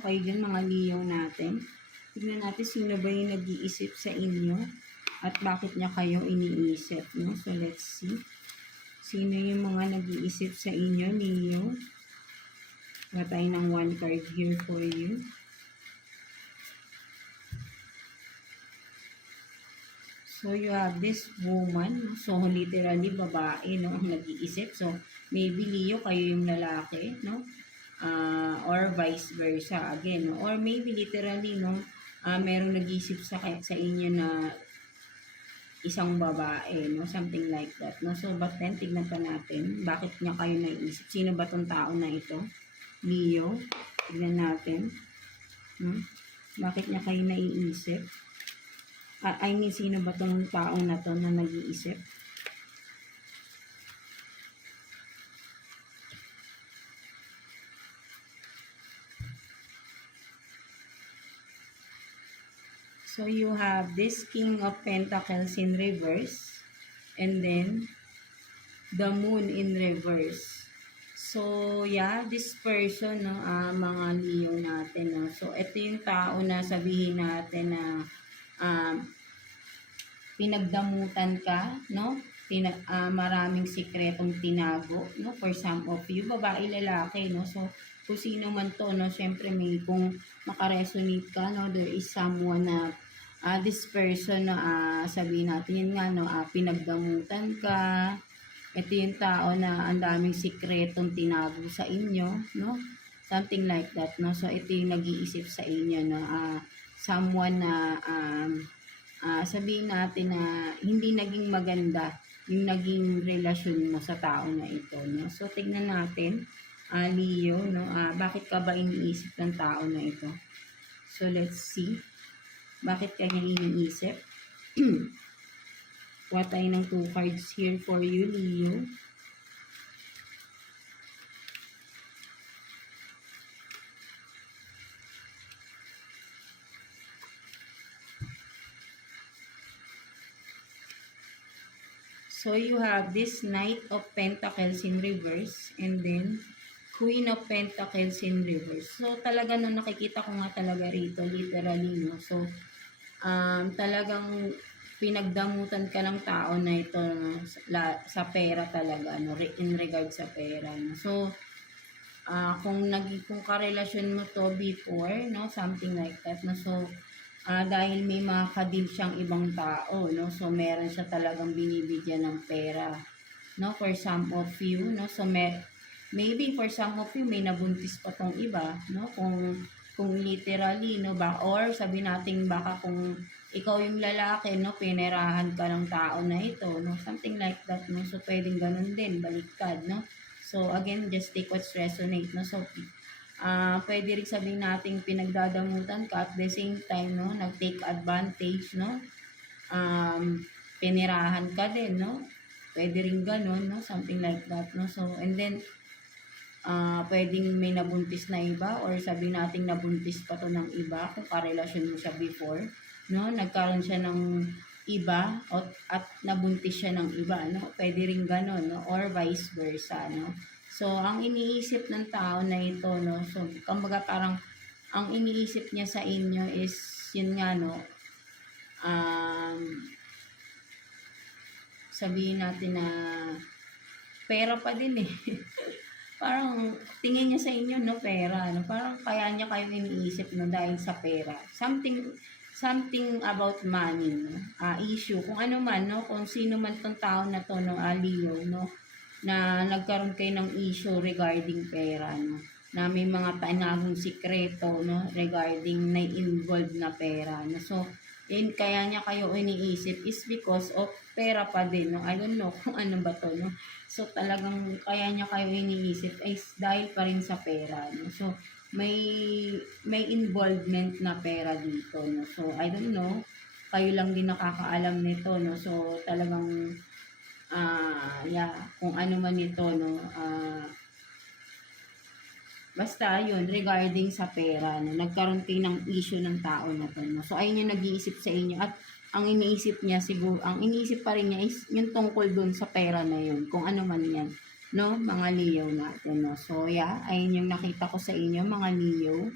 kayo dyan mga Leo natin. Tignan natin sino ba yung nag-iisip sa inyo at bakit niya kayo iniisip, no? So, let's see. Sino yung mga nag-iisip sa inyo, Leo? Wala tayo ng one card here for you. So, you have this woman. So, literally, babae, no? Ang nag-iisip. So, maybe, Leo, kayo yung lalaki, no? Or vice versa, again, no? Or maybe, literally, no? Merong nag-iisip sa inyo na isang babae, no? Something like that, no? So, but then, tignan pa natin, bakit niya kayo naiisip? Sino ba tong tao na ito? Leo. Tignan natin. Bakit niya kayo naiisip? I mean, sino ba tong tao na to na nag-iisip? So, you have this King of Pentacles in reverse. And then, the Moon in reverse. So, yeah, this person, no, mga Leo natin, no. So, ito yung tao na sabihin natin na pinagdamutan ka, no? Maraming sikretong tinago, no? For some of you, babae, lalaki, no? So, kung sino man to, no? Siyempre, kung makaresonate ka, no? There is someone na this person na sabihin natin yun nga, no? Pinagdamutan ka. Ito yung tao na ang daming sikretong tinago sa inyo, no? Something like that, no? So, ito yung nag-iisip sa inyo, no? Someone na sabihin natin na hindi naging maganda yung naging relasyon mo sa tao na ito, no? So, tignan natin, Leo, no? Bakit ka ba iniisip ng tao na ito? So, let's see. Bakit ka niya iniisip? Kuha tayo ng 2 cards here for you, Leo. So, you have this Knight of Pentacles in reverse and then Queen of Pentacles in reverse. So, talaga no, nakikita ko nga talaga rito, literally, no? So, talagang pinagdamutan ka ng tao na ito, no? Sa pera talaga, no? In regard sa pera, no? So, kung karelasyon mo to before, no? Something like that, no? So, dahil may mga kadil siyang ibang tao, no? So, meron siya talagang binibigyan ng pera, no? For some of you, no? So, maybe for some of you, may nabuntis pa tong iba, no? Kung literally, no? Or sabi natin baka kung ikaw yung lalaki, no? Pinerahan ka ng tao na ito, no? Something like that, no? So, pwedeng ganun din, baliktad, no? So, again, just take what's resonate, no? So, pwede rin sabihin natin pinagdadamutan ka at the same time, no, nag-take advantage, no, pinirahan ka din, no, pwede rin ganun, no, something like that, no. So, and then, pwedeng may nabuntis na iba or sabihin natin nabuntis pa to ng iba kung karelasyon mo siya before, no, nagkaroon siya ng iba at nabuntis siya ng iba, no, pwede rin ganun, no, or vice versa, no. So, ang iniisip ng tao na ito, no, so, kumbaga parang, ang iniisip niya sa inyo is, yun nga, no, sabihin natin na, pera pa din eh. Parang, tingin niya sa inyo, no, pera, no, parang kaya niya kayo iniisip, no, dahil sa pera. Something about money, no, issue, kung ano man, no, kung sino man tong tao na to, no, Leo, no, na nagkaroon kayo ng issue regarding pera, no? Na may mga tinagong sikreto, no? Regarding na involved na pera, no? So, kaya niya kayo iniisip is because of pera pa din, no? I don't know kung ano ba to, no? So, talagang kaya niya kayo iniisip is dahil pa rin sa pera, no? So, may involvement na pera dito, no? So, I don't know. Kayo lang din nakakaalam nito, no? So, talagang yeah, kung ano man ito, no, basta yun, regarding sa pera, no, nagkaroon kayo ng issue ng tao na to, no. So, ayun yung nag-iisip sa inyo at ang iniisip niya siguro, ang iniisip pa rin niya is yung tungkol dun sa pera na yun, kung ano man yan, no, mga Leo natin, no. So, yeah, ayun yung nakita ko sa inyo, mga Leo.